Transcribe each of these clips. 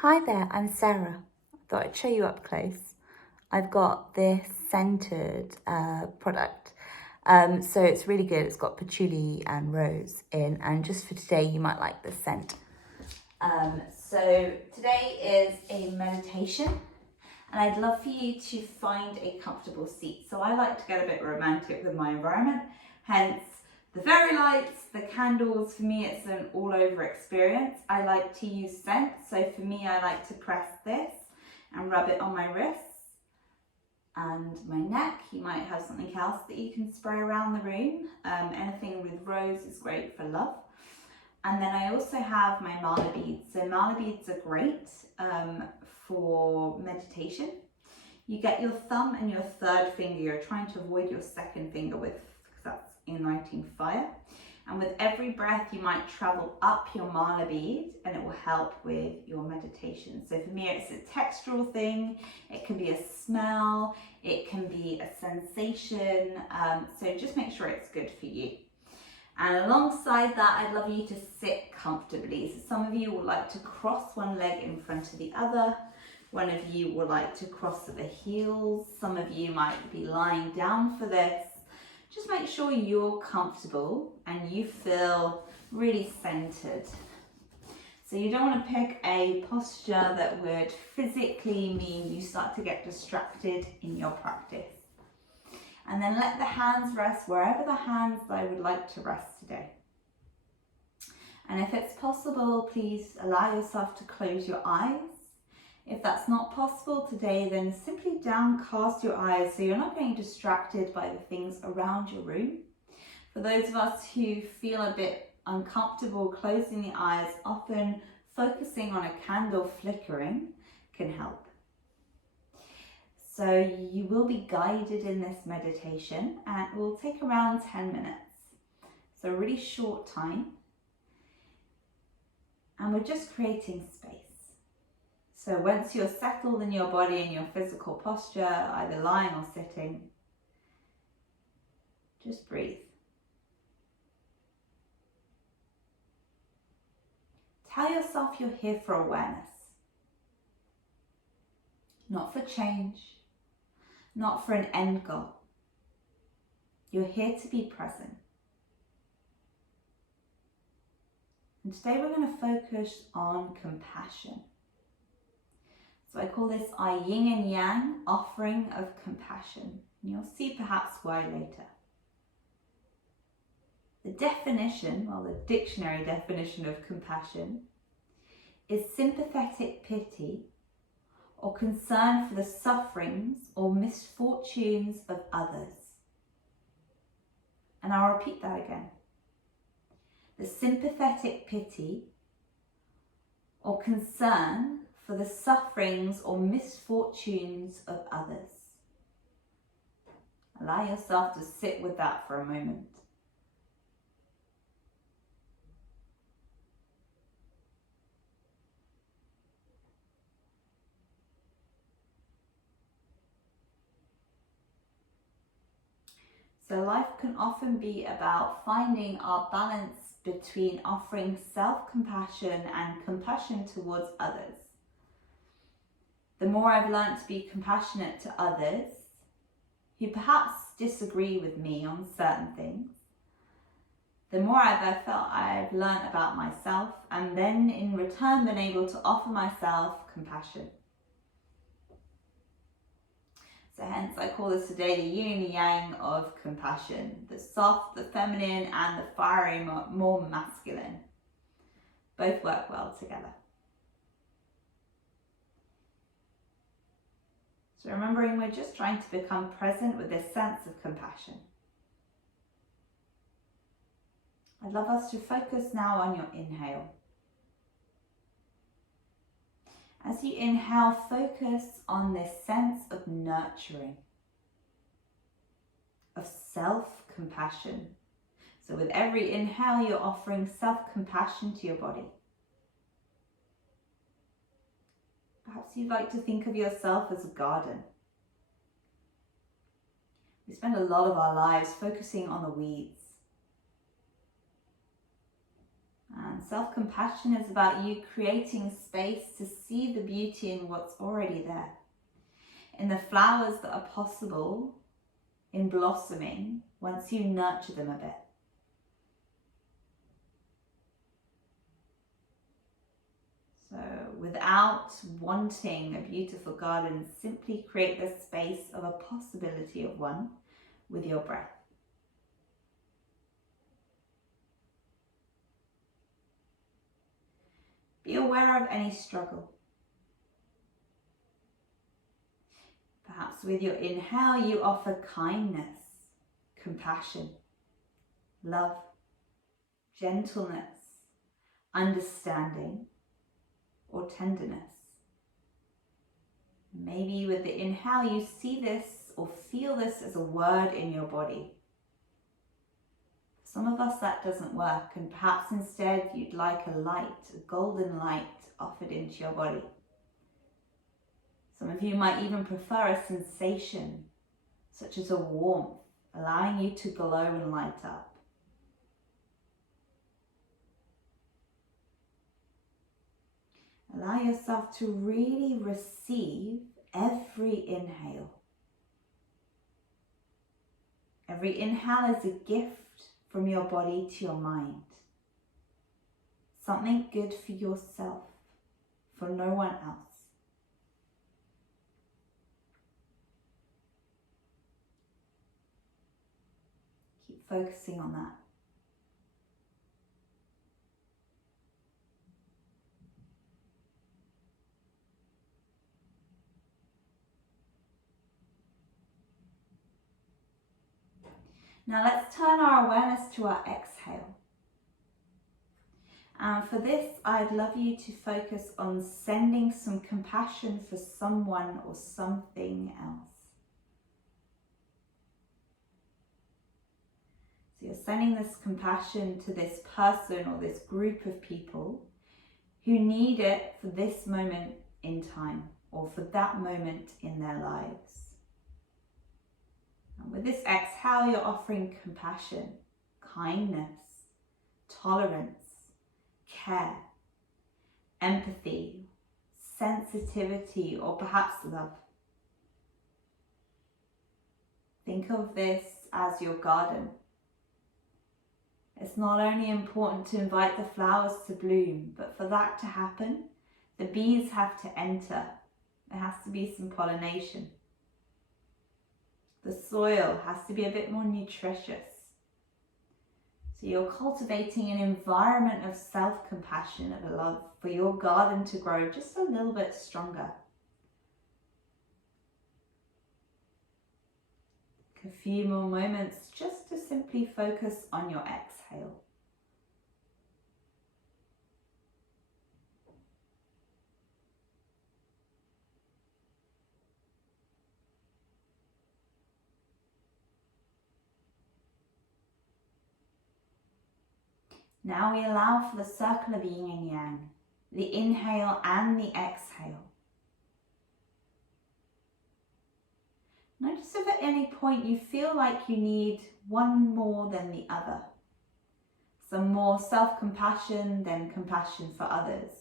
Hi there, I'm Sarah. I thought I'd show you up close. I've got this scented product. So it's really good. It's got patchouli and rose in, and just for today, you might like this scent. So today is a meditation, and I'd love for you to find a comfortable seat. So I like to get a bit romantic with my environment, hence the fairy lights, the candles. For me, it's an all over experience. I like to use scent. So for me, I like to press this and rub it on my wrists and my neck. You might have something else that you can spray around the room. Anything with rose is great for love. And then I also have my mala beads. So mala beads are great for meditation. You get your thumb and your third finger. You're trying to avoid your second finger because that's igniting fire. And with every breath, you might travel up your mala bead and it will help with your meditation. So for me, it's a textural thing. It can be a smell. It can be a sensation. So just make sure it's good for you. And alongside that, I'd love you to sit comfortably. So some of you will like to cross one leg in front of the other. One of you will like to cross at the heels. Some of you might be lying down for this. Just make sure you're comfortable and you feel really centered. So you don't want to pick a posture that would physically mean you start to get distracted in your practice. And then let the hands rest wherever the hands I would like to rest today. And if it's possible, please allow yourself to close your eyes. If that's not possible today, then simply downcast your eyes so you're not getting distracted by the things around your room. For those of us who feel a bit uncomfortable closing the eyes, often focusing on a candle flickering can help. So you will be guided in this meditation and it will take around 10 minutes. So a really short time. And we're just creating space. So once you're settled in your body and your physical posture, either lying or sitting, just breathe. Tell yourself you're here for awareness, not for change, not for an end goal. You're here to be present. And today we're going to focus on compassion. So I call this our yin and yang offering of compassion. And you'll see perhaps why later. The definition, well, the dictionary definition of compassion is sympathetic pity or concern for the sufferings or misfortunes of others. And I'll repeat that again. The sympathetic pity or concern for the sufferings or misfortunes of others. Allow yourself to sit with that for a moment. So life can often be about finding our balance between offering self-compassion and compassion towards others. The more I've learned to be compassionate to others who perhaps disagree with me on certain things, the more I've learned about myself, and then in return been able to offer myself compassion. So hence I call this today the yin and yang of compassion, the soft, the feminine, and the fiery, more masculine. Both work well together. So remembering we're just trying to become present with this sense of compassion. I'd love us to focus now on your inhale. As you inhale, focus on this sense of nurturing, of self-compassion. So with every inhale, you're offering self-compassion to your body. Perhaps you'd like to think of yourself as a garden. We spend a lot of our lives focusing on the weeds. And self-compassion is about you creating space to see the beauty in what's already there, in the flowers that are possible in blossoming once you nurture them a bit. So without wanting a beautiful garden, simply create the space of a possibility of one with your breath. Be aware of any struggle. Perhaps with your inhale, you offer kindness, compassion, love, gentleness, understanding, or tenderness. Maybe with the inhale, you see this or feel this as a word in your body. For some of us, that doesn't work, and perhaps instead you'd like a light, a golden light offered into your body. Some of you might even prefer a sensation, such as a warmth, allowing you to glow and light up. Allow yourself to really receive every inhale. Every inhale is a gift from your body to your mind. Something good for yourself, for no one else. Keep focusing on that. Now let's turn our awareness to our exhale. And for this, I'd love you to focus on sending some compassion for someone or something else. So you're sending this compassion to this person or this group of people who need it for this moment in time or for that moment in their lives. And with this exhale, you're offering compassion, kindness, tolerance, care, empathy, sensitivity, or perhaps love. Think of this as your garden. It's not only important to invite the flowers to bloom, but for that to happen, the bees have to enter. There has to be some pollination. The soil has to be a bit more nutritious. So you're cultivating an environment of self-compassion, of love, for your garden to grow just a little bit stronger. A few more moments just to simply focus on your exhale. Now we allow for the circle of yin and yang, the inhale and the exhale. Notice if at any point you feel like you need one more than the other. Some more self-compassion than compassion for others.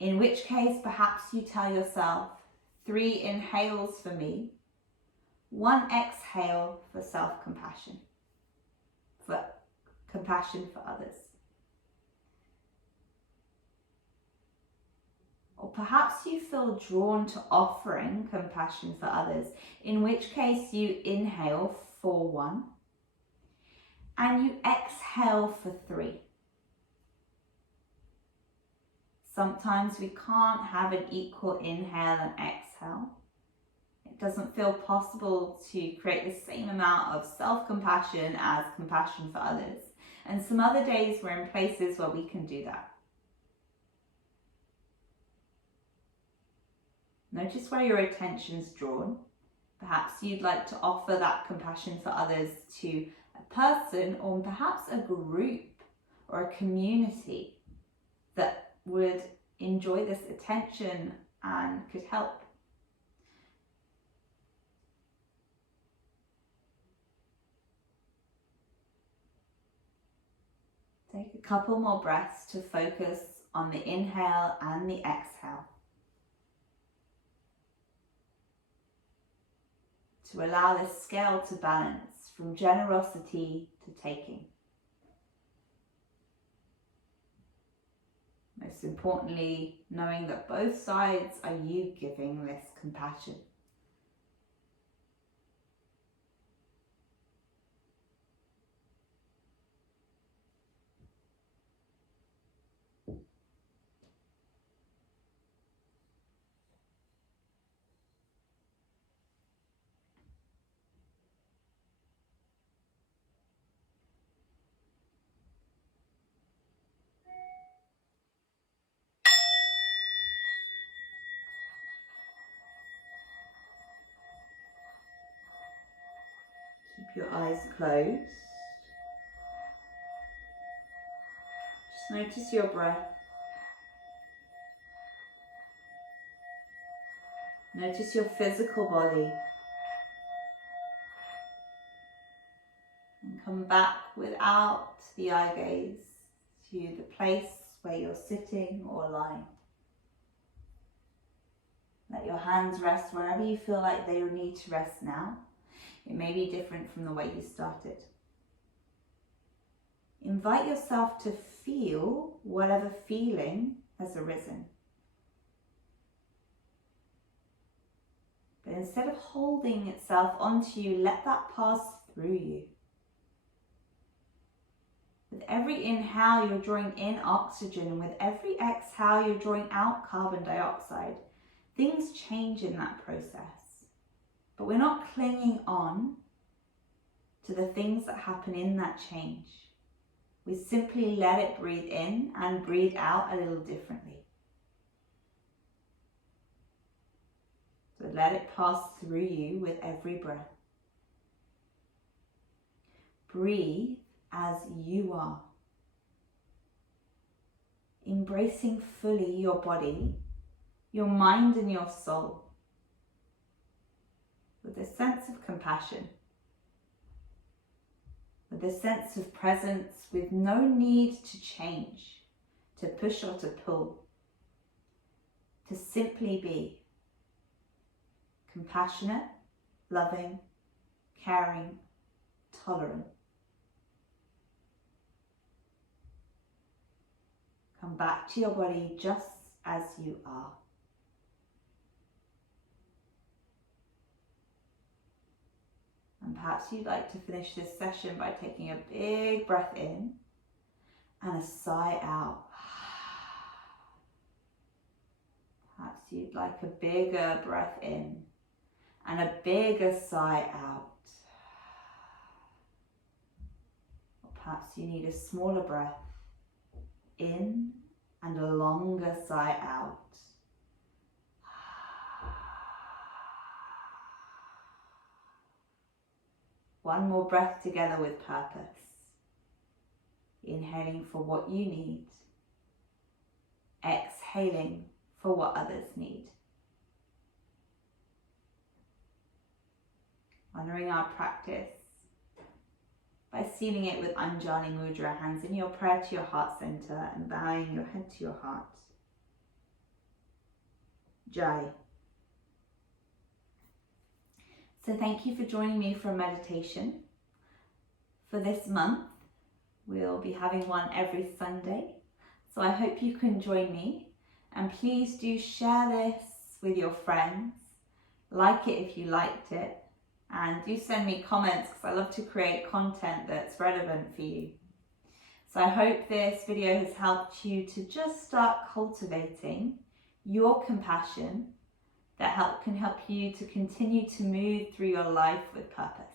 In which case, perhaps you tell yourself, 3 inhales for me, 1 exhale for self-compassion, for compassion for others. Or perhaps you feel drawn to offering compassion for others, in which case you inhale for 1 and you exhale for 3. Sometimes we can't have an equal inhale and exhale. It doesn't feel possible to create the same amount of self-compassion as compassion for others. And some other days we're in places where we can do that. Notice where your attention's drawn. Perhaps you'd like to offer that compassion for others to a person or perhaps a group or a community that would enjoy this attention and could help. Take a couple more breaths to focus on the inhale and the exhale. To allow this scale to balance from generosity to taking. Most importantly, knowing that both sides are you giving this compassion. Keep your eyes closed. Just notice your breath. Notice your physical body. And come back without the eye gaze to the place where you're sitting or lying. Let your hands rest wherever you feel like they need to rest now. It may be different from the way you started. Invite yourself to feel whatever feeling has arisen. But instead of holding itself onto you, let that pass through you. With every inhale, you're drawing in oxygen, and with every exhale, you're drawing out carbon dioxide. Things change in that process, but we're not clinging on to the things that happen in that change. We simply let it breathe in and breathe out a little differently. So let it pass through you with every breath. Breathe as you are, embracing fully your body, your mind and your soul, with a sense of compassion, with a sense of presence, with no need to change, to push or to pull, to simply be compassionate, loving, caring, tolerant. Come back to your body just as you are. And perhaps you'd like to finish this session by taking a big breath in and a sigh out. Perhaps you'd like a bigger breath in and a bigger sigh out. Or perhaps you need a smaller breath in and a longer sigh out. One more breath together with purpose. Inhaling for what you need. Exhaling for what others need. Honoring our practice by sealing it with Anjali Mudra, hands in your prayer to your heart center and bowing your head to your heart. Jai. So thank you for joining me for a meditation. For this month, we'll be having one every Sunday. So I hope you can join me, and please do share this with your friends. Like it if you liked it, and do send me comments because I love to create content that's relevant for you. So I hope this video has helped you to just start cultivating your compassion that can help you to continue to move through your life with purpose.